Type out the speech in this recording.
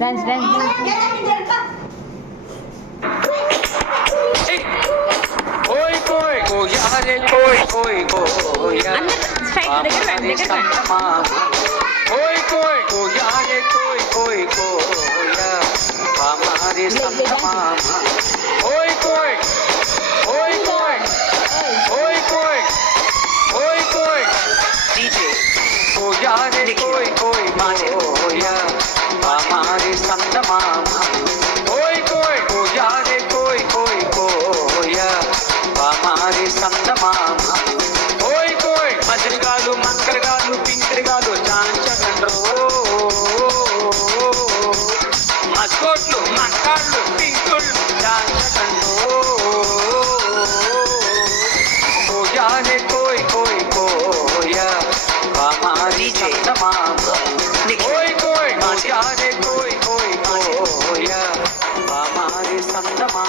dance dance कोई कोई कोया रे कोई कोई कोया कोई कोई कोया रे कोई कोई कोया हमारे संगमा कोई कोई कोई कोई कोई कोई कोई कोई डीजे कोया रे कोई कोई कोया हमारे संगमा कोई कोई कोया रे कोई कोई कोया हमारे संगमा कोई कोई मजरगालू मंकरगालू पिंकरगालू चांचगंड्रो मस्कोట్లు మంకాళ్ళు పింకుళ్ళు చాంచగండ్रो कोया रे कोई कोई कोया हमारी संगमा कोई कोई कोया रे कोई कोई कोया हमारे संगमा